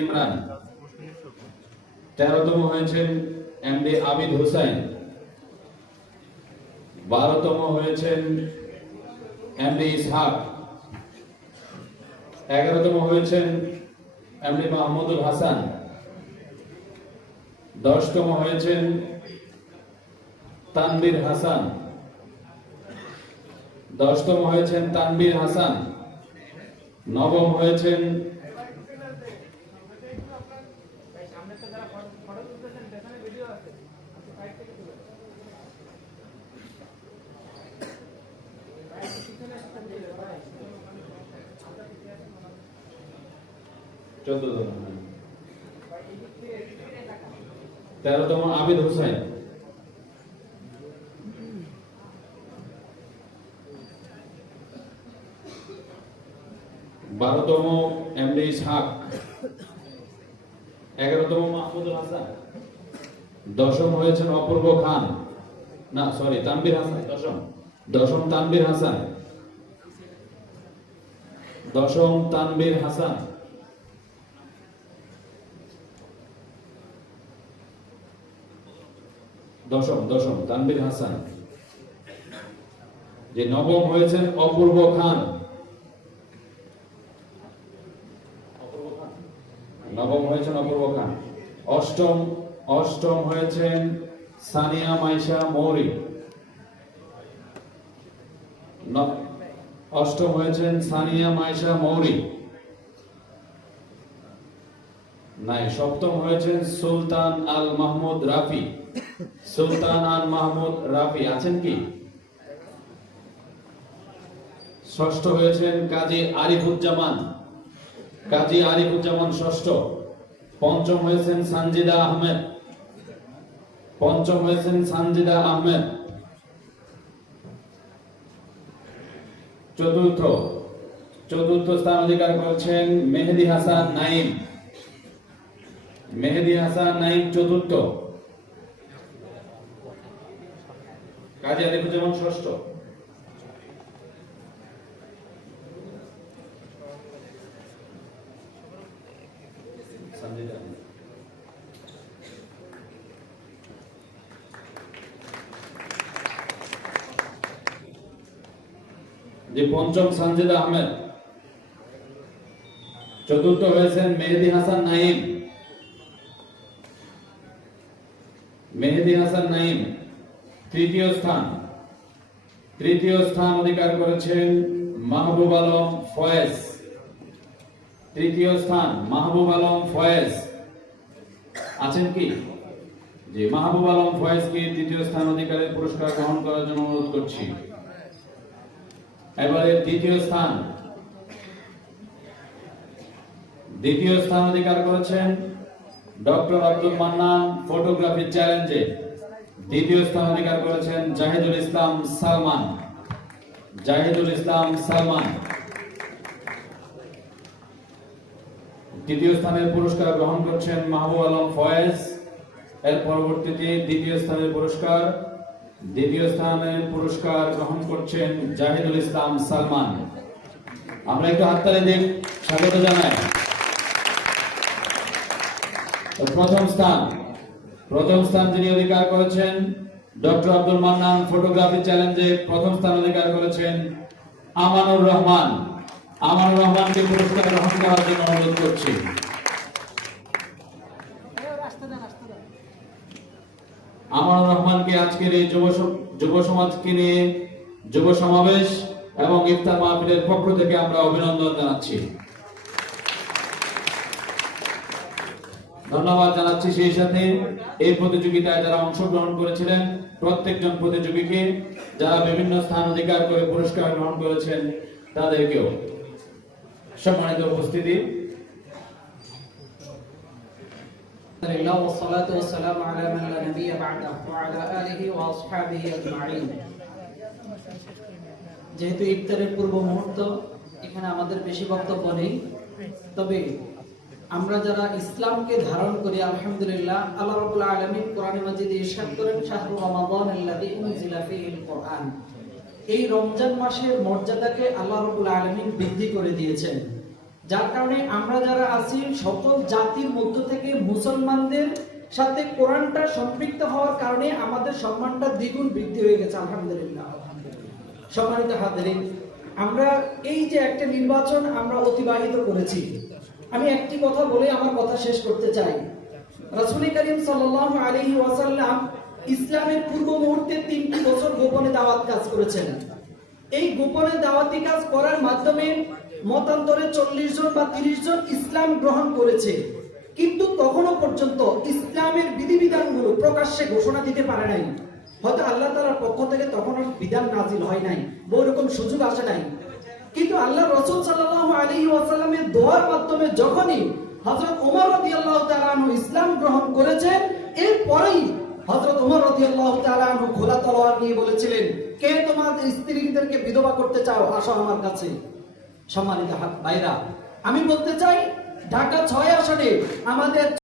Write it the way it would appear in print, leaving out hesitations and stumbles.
ইমরান। 13তম হয়েছেন এমডি আবিদ হোসেন। 12তম হয়েছেন এমডি ইসহাক। 11তম হয়েছেন এমডি মাহমুদুল হাসান। 10তম হয়েছেন তানবীর হাসান। 10তম হয়েছেন তানবীর হাসান। 9ম হয়েছেন তেরোতম আবিদ হোসেন। 12তম এমডি ইসহাক। 11তম মাহমুদুল হাসান। 10ম হয়েছেন অপূর্ব খান, না সরি তানবীর হাসান। 10ম তানবীর হাসান। 10ম তানবীর হাসান। 10ম তানবীর হাসান। যে 9ম হয়েছেন অপূর্ব খান। 9ম হয়েছেন অপূর্ব খান। 8ম হয়েছেন সানিয়া মাইশা মৌরি। 8ম হয়েছেন সানিয়া মাইশা মৌরি। নাই। 7ম হয়েছেন সুলতান আল মাহমুদ রাফি। সুলতান আল মাহমুদ রাফি আছেন কি? 6ষ্ঠ হয়েছেন কাজী আরিফুজ্জামান। কাজী আরিফুজ্জামান 6ষ্ঠ। 5ম হয়েছেন সানজিদা আহমেদ। 5ম হয়েছেন সানজিদা আহমেদ। 4র্থ স্থান অধিকার করেছেন মেহেদী হাসান নাইম। মেহেদী হাসান নাইম 4র্থ। কাজী আরিফুজ্জামান 6ষ্ঠ। যে 5ম সানজিদা আহমেদ। 4র্থ হয়েছেন মেহেদী হাসান নাইম। মেহেদী হাসান নাইম 3য় স্থান। 3য় স্থান অধিকার করেছেন মাহবুব আলম ফয়েজ। 3য় স্থান মাহবুব আলম ফয়েজ আছেন কি? যে মাহবুব আলম ফয়েজকে 3য় স্থান অধিকারের পুরস্কার গ্রহণ করার জন্য অনুরোধ করছি। এবারে 2য় স্থান। 2য় স্থান অধিকার করেছেন ডক্টর আব্দুল মান্নান ফটোগ্রাফি চ্যালেঞ্জে। 2য় স্থান অধিকার করেছেন জাহিদুল ইসলাম সালমান। জাহিদুল ইসলাম সালমান 2য় স্থানের পুরস্কার গ্রহণ করছেন মাহবুব আলম ফয়েজ। এর পরবর্তীতে 2য় স্থানের পুরস্কার গ্রহণ করছেন জাহিদুল ইসলাম সালমান। আমরা একটু হাততালি দিয়ে স্বাগত জানাই। প্রথম স্থান যিনি অধিকার করেছেন ডক্টর আব্দুল মান্নান ফটোগ্রাফি চ্যালেঞ্জে প্রথম স্থান অধিকার করেছেন আমানুর রহমান। আমানুর রহমানকে পুরস্কার গ্রহণ করার জন্য অনুরোধ করছি। আমানুর রহমানকে আজকের এই যুব সমাজকে নিয়ে যুব সমাবেশ এবং ইফতার মাহফিলের পক্ষ থেকে আমরা অভিনন্দন জানাচ্ছি, ধন্যবাদ জানাচ্ছি। সেই সাথে এই প্রতিযোগিতায় যারা অংশগ্রহণ করেছিলেন প্রত্যেকজন প্রতিযোগীকে, যারা বিভিন্ন স্থান অধিকার করে পুরস্কার গ্রহণ করেছেন তাদেরকেও। সম্মানিত উপস্থিতি, যেহেতু ইফতারের পূর্ব মুহূর্ত, এখানে আমাদের বেশি বক্তব্য নেই, তবে আমরা যারা ইসলামকে ধারণ করি আলহামদুলিল্লাহ, আল্লাহ রাব্বুল আলামিন কোরআনে মাজিদে ইরশাদ করেন শাহরু রমাদানাল্লাযী উনজিলা ফীহিল কুরআন। এই রমজান মাসের মর্যাদাকে আল্লাহ রাব্বুল আলামিন বৃদ্ধি করে দিয়েছেন। যার কারণে আমরা যারা আছি সকল জাতির মধ্য থেকে মুসলমানদের সাথে কোরআনটা সম্পৃক্ত হওয়ার কারণে আমাদের সম্মানটা দ্বিগুণ বৃদ্ধি হয়ে গেছে আলহামদুলিল্লাহ। সম্মানিত হাজিরিন, আমরা এই যে একটা নির্বাচন আমরা অতিবাহিত করেছি, আমি একটি কথা বলে আমার কথা শেষ করতে চাই। রাসূল করিম সাল্লাল্লাহু আলাইহি ওয়াসাল্লাম ইসলামের পূর্ব মুহূর্তে 3টি বছর গোপনে দাওয়াত কাজ করেছেন। এই গোপনে দাওয়াতি কাজ করার মাধ্যমে মতান্তরে 40 জন বা 30 জন ইসলাম গ্রহণ করেছে, কিন্তু তখনও পর্যন্ত ইসলামের বিধিবিধানগুলো প্রকাশ্যে ঘোষণা দিতে পারে নাই। হয়তো আল্লাহ তাআলার পক্ষ থেকে তখন বিধান নাজিল হয় নাই বা ওরকম সুযোগ আসে নাই, কিন্তু আল্লাহ রাসূল সাল্লাল্লাহু আলাইহি ওয়াসাল্লামের দোয়ার মাধ্যমে যখনই হযরত ওমর রাদিয়াল্লাহু তাআলা আনহু ইসলাম গ্রহণ করেছেন, এরপরেই হযরত ওমর রাদিয়াল্লাহু তাআলা আনহু খোলা তলোয়ার নিয়ে বলেছিলেন, কে তোমাদের স্ত্রীদেরকে বিধবা করতে চাও, আসো আমার কাছে। সম্মানিত ভাইরা, আমি বলতে চাই ঢাকা 6 আসনে আমাদের